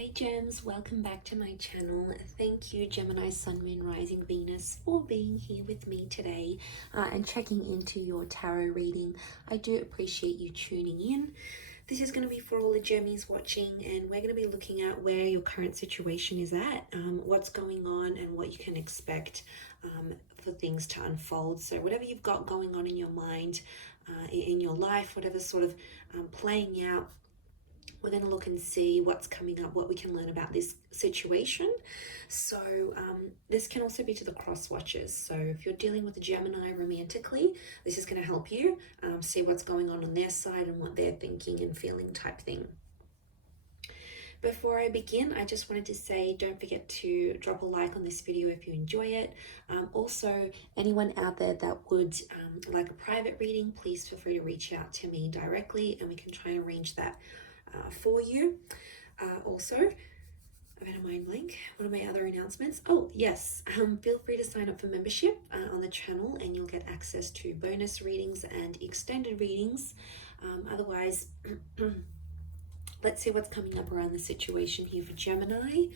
Hey Gems, welcome back to my channel. Thank you Gemini, Sun, Moon, Rising, Venus for being here with me today and checking into your tarot reading. I do appreciate you tuning in. This is going to be for all the Gemmies watching, and we're going to be looking at where your current situation is at, what's going on and what you can expect for things to unfold. So whatever you've got going on in your mind, in your life, whatever's sort of playing out, we're going to look and see what's coming up, what we can learn about this situation. So this can also be to the cross watchers. So if you're dealing with a Gemini romantically, this is going to help you see what's going on their side and what they're thinking and feeling type thing. Before I begin, I just wanted to say don't forget to drop a like on this video if you enjoy it. Also, anyone out there that would like a private reading, please feel free to reach out to me directly and we can try and arrange that for you. Also, I've had a mind blank. What are my other announcements? Oh yes, feel free to sign up for membership on the channel and you'll get access to bonus readings and extended readings. Otherwise, let's see what's coming up around the situation here for Gemini.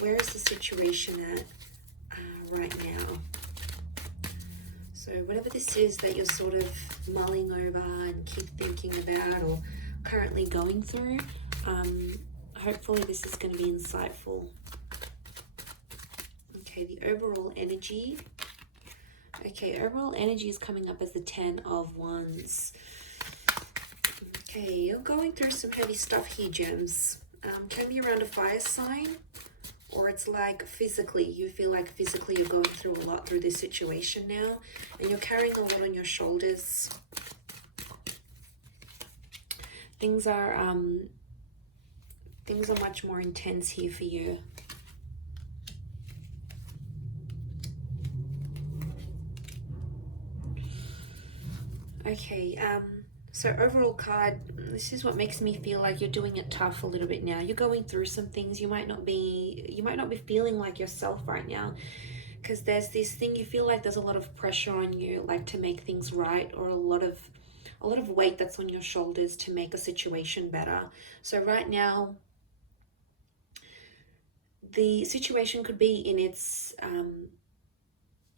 Where is the situation at right now? So whatever this is that you're sort of mulling over and keep thinking about or currently going through, hopefully this is going to be insightful. Okay, the overall energy. Okay, overall energy is coming up as the 10 of Wands. Okay, you're going through some heavy stuff here, Gems. Can be around a fire sign, or it's like physically, you feel like physically you're going through a lot through this situation now, and you're carrying a lot on your shoulders. Things are much more intense here for you. Okay, so overall card, this is what makes me feel like you're doing it tough a little bit now. You're going through some things. You might not be feeling like yourself right now, because there's this thing, you feel like there's a lot of pressure on you, like to make things right, or a lot of weight that's on your shoulders to make a situation better. So right now, the situation could be in its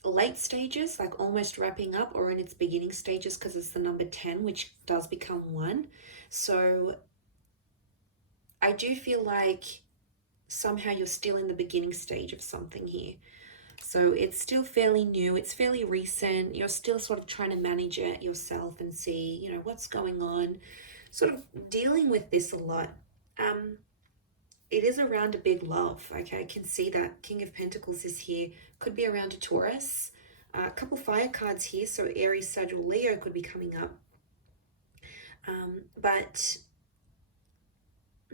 late stages, like almost wrapping up, or in its beginning stages, because it's the number 10, which does become 1. So I do feel like somehow you're still in the beginning stage of something here. So it's still fairly new, it's fairly recent, you're still sort of trying to manage it yourself and see, you know, what's going on, sort of dealing with this a lot. It is around a big love, okay, I can see that. King of Pentacles is here, could be around a Taurus. A couple fire cards here, so Aries, Sag, or Leo could be coming up. But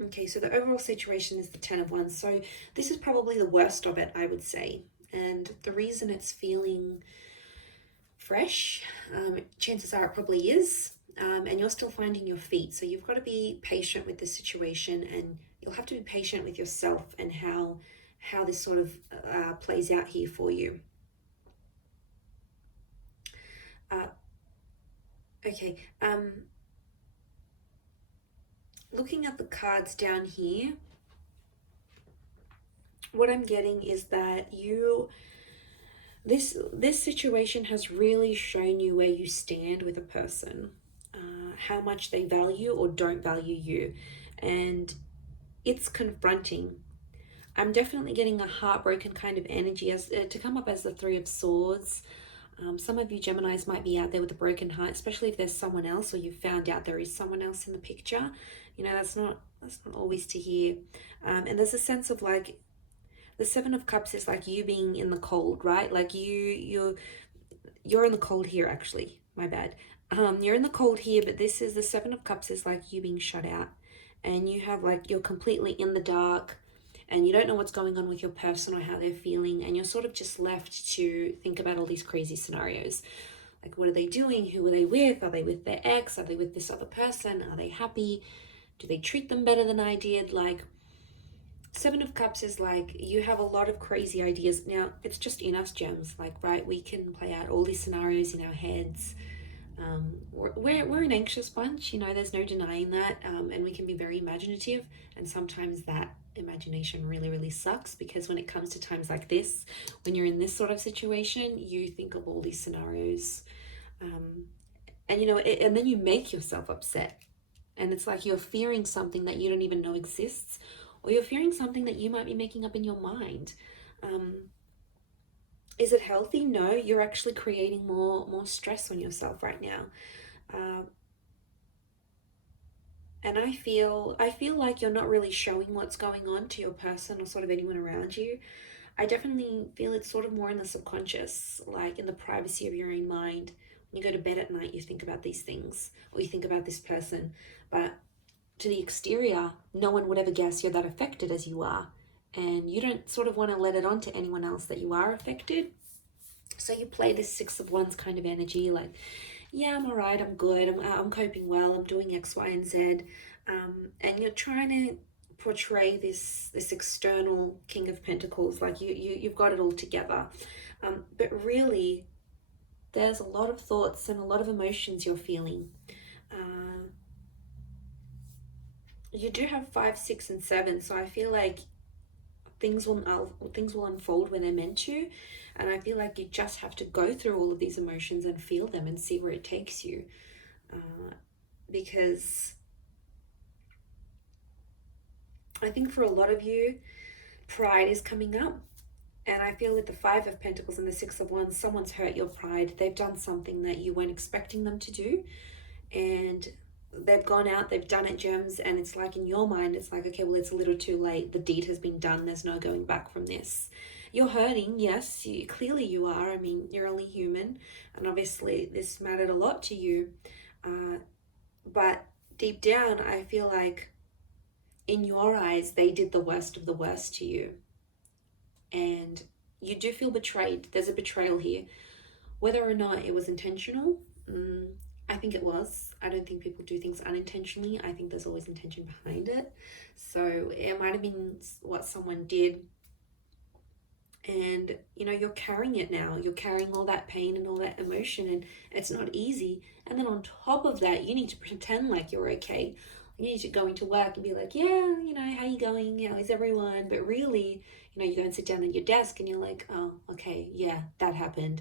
okay, so the overall situation is the 10 of Wands. So this is probably the worst of it, I would say. And the reason it's feeling fresh, chances are it probably is, and you're still finding your feet. So you've got to be patient with this situation, and you'll have to be patient with yourself and how this sort of plays out here for you. Okay, looking at the cards down here, what I'm getting is that this situation has really shown you where you stand with a person, how much they value or don't value you, and it's confronting. I'm definitely getting a heartbroken kind of energy as to come up as the 3 of Swords. Some of you Geminis might be out there with a broken heart, especially if there's someone else, or you found out there is someone else in the picture. You know, that's not always to hear. And there's a sense of like, the 7 of Cups is like you being in the cold, right? Like you're in the cold here, actually. My bad. You're in the cold here, but this is the 7 of Cups is like you being shut out, and you have like, you're completely in the dark, and you don't know what's going on with your person or how they're feeling, and you're sort of just left to think about all these crazy scenarios. Like, what are they doing? Who are they with? Are they with their ex? Are they with this other person? Are they happy? Do they treat them better than I did? Like, 7 of Cups is like, you have a lot of crazy ideas. Now, it's just in us, Gems, like, right? We can play out all these scenarios in our heads. We're an anxious bunch, you know, there's no denying that. And we can be very imaginative, and sometimes that imagination really, really sucks, because when it comes to times like this, when you're in this sort of situation, you think of all these scenarios. Um, and you know, and then you make yourself upset, and it's like you're fearing something that you don't even know exists, or you're fearing something that you might be making up in your mind. Um, is it healthy? No, you're actually creating more stress on yourself right now. Uh, and I feel like you're not really showing what's going on to your person or sort of anyone around you. I definitely feel it's sort of more in the subconscious, like in the privacy of your own mind. When you go to bed at night, you think about these things, or you think about this person, but to the exterior, no one would ever guess you're that affected as you are. And you don't sort of want to let it on to anyone else that you are affected. So you play this Six of Wands kind of energy, like, yeah, I'm all right, I'm good, I'm coping well, I'm doing X, Y, and Z. And you're trying to portray this external King of Pentacles, like you've got it all together. But really, there's a lot of thoughts and a lot of emotions you're feeling. Uh, you do have 5, 6, and 7, so I feel like things will unfold when they're meant to, and I feel like you just have to go through all of these emotions and feel them and see where it takes you, because I think for a lot of you, pride is coming up. And I feel with the 5 of Pentacles and the 6 of Wands, someone's hurt your pride. They've done something that you weren't expecting them to do, and they've gone out, they've done it, Gems, and it's like in your mind, it's like, okay, well, it's a little too late. The deed has been done. There's no going back from this. You're hurting, yes, clearly you are. I mean, you're only human, and obviously this mattered a lot to you. But deep down, I feel like in your eyes, they did the worst of the worst to you. And you do feel betrayed. There's a betrayal here. Whether or not it was intentional, I think it was. I don't think people do things unintentionally. I think there's always intention behind it. So it might have been what someone did. And, you know, you're carrying it now. You're carrying all that pain and all that emotion, and it's not easy. And then on top of that, you need to pretend like you're okay. You need to go into work and be like, yeah, you know, how you going? How is everyone? But really, you know, you go and sit down at your desk and you're like, oh, okay, yeah, that happened.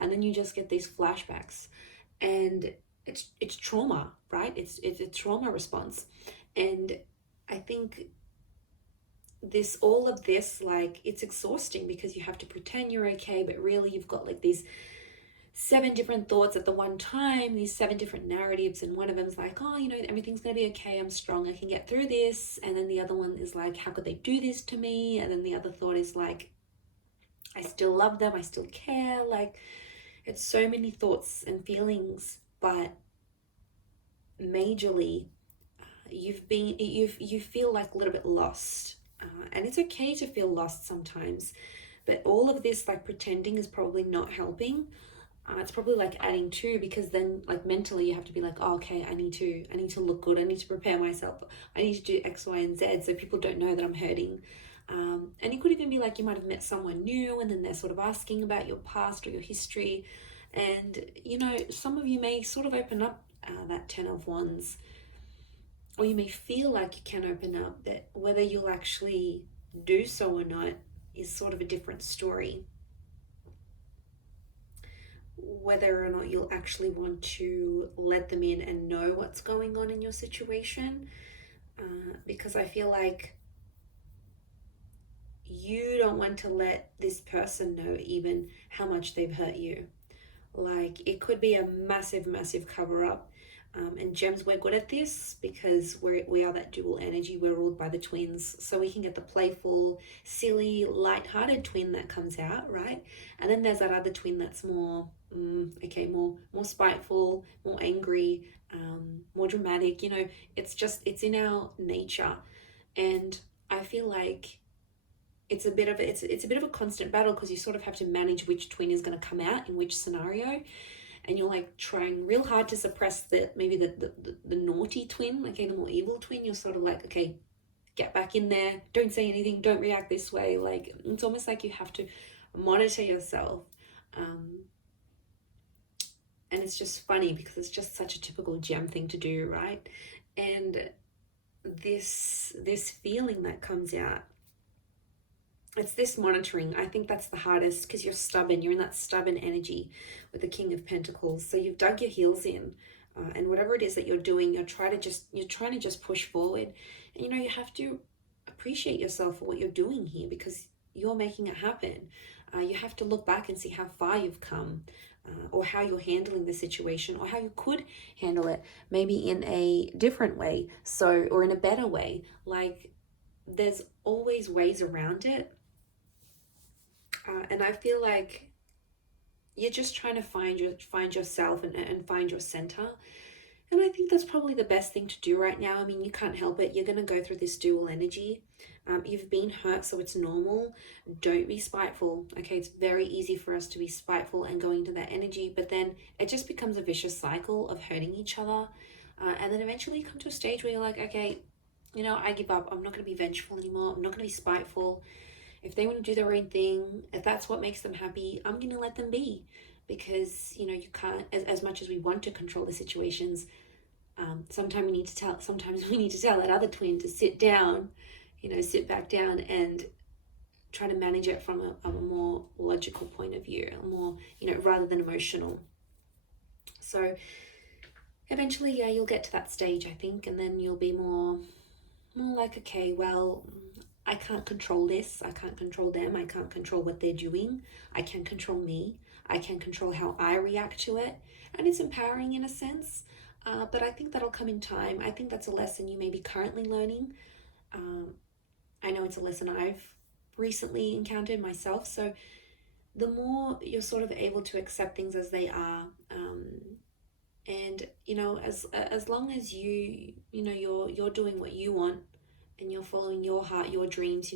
And then you just get these flashbacks. And it's trauma, right? It's a trauma response. And I think all of this, like, it's exhausting, because you have to pretend you're okay, but really you've got like these 7 different thoughts at the one time, these 7 different narratives, and one of them is like, oh, you know, everything's gonna be okay, I'm strong, I can get through this. And then the other one is like, how could they do this to me? And then the other thought is like, I still love them, I still care. Like, it's so many thoughts and feelings. But majorly, you feel like a little bit lost, and it's okay to feel lost sometimes. But all of this, like, pretending is probably not helping. It's probably like adding to, because then, like, mentally you have to be like, oh, okay, I need to look good, I need to prepare myself, I need to do X, Y, and Z, so people don't know that I'm hurting. And it could even be like you might have met someone new, and then they're sort of asking about your past or your history, and, you know, some of you may sort of open up that 10 of Wands, or you may feel like you can open up. That whether you'll actually do so or not is sort of a different story. Whether or not you'll actually want to let them in and know what's going on in your situation, because I feel like you don't want to let this person know even how much they've hurt you. Like, it could be a massive, massive cover up. And Gems, we're good at this because we are that dual energy. We're ruled by the twins, so we can get the playful, silly, light-hearted twin that comes out, right? And then there's that other twin that's more, more spiteful, more angry, more dramatic. You know, it's in our nature, and I feel like it's a bit of a constant battle, because you sort of have to manage which twin is going to come out in which scenario. And you're like trying real hard to suppress the naughty twin, okay, the more evil twin. You're sort of like, okay, get back in there, don't say anything, don't react this way. Like, it's almost like you have to monitor yourself. And it's just funny because it's just such a typical gem thing to do, right? And this feeling that comes out, it's this monitoring. I think that's the hardest because you're stubborn. You're in that stubborn energy with the King of Pentacles. So you've dug your heels in, and whatever it is that you're doing, you're trying to just push forward. And you have to appreciate yourself for what you're doing here because you're making it happen. You have to look back and see how far you've come, or how you're handling the situation, or how you could handle it, maybe in a different way, or in a better way. Like, there's always ways around it. And I feel like you're just trying to find yourself and find your center. And I think that's probably the best thing to do right now. I mean, you can't help it. You're going to go through this dual energy. You've been hurt, so it's normal. Don't be spiteful. Okay, it's very easy for us to be spiteful and going into that energy, but then it just becomes a vicious cycle of hurting each other. And then eventually you come to a stage where you're like, okay, I give up. I'm not going to be vengeful anymore. I'm not going to be spiteful. If they want to do their own thing, if that's what makes them happy, I'm going to let them be. Because, you can't, as much as we want to control the situations, sometimes we need to tell that other twin to sit down, sit back down and try to manage it from a more logical point of view, a more, rather than emotional. So eventually, yeah, you'll get to that stage, I think, and then you'll be more like, okay, well, I can't control this. I can't control them. I can't control what they're doing. I can control me. I can control how I react to it. And it's empowering in a sense. But I think that'll come in time. I think that's a lesson you may be currently learning. I know it's a lesson I've recently encountered myself. So the more you're sort of able to accept things as they are, and as long as you're doing what you want, and you're following your heart, your dreams,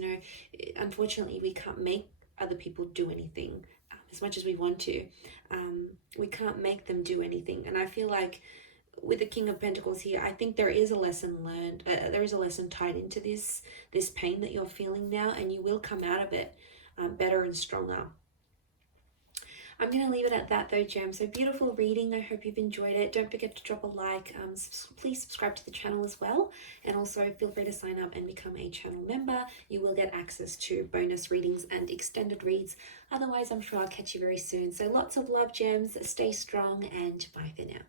unfortunately we can't make other people do anything, as much as we want to. We can't make them do anything. And I feel like with the King of Pentacles here, I think there is a lesson learned. There is a lesson tied into this pain that you're feeling now, and you will come out of it better and stronger. I'm going to leave it at that though, Gem. So beautiful reading. I hope you've enjoyed it. Don't forget to drop a like. Please subscribe to the channel as well. And also feel free to sign up and become a channel member. You will get access to bonus readings and extended reads. Otherwise, I'm sure I'll catch you very soon. So lots of love, Gems. Stay strong and bye for now.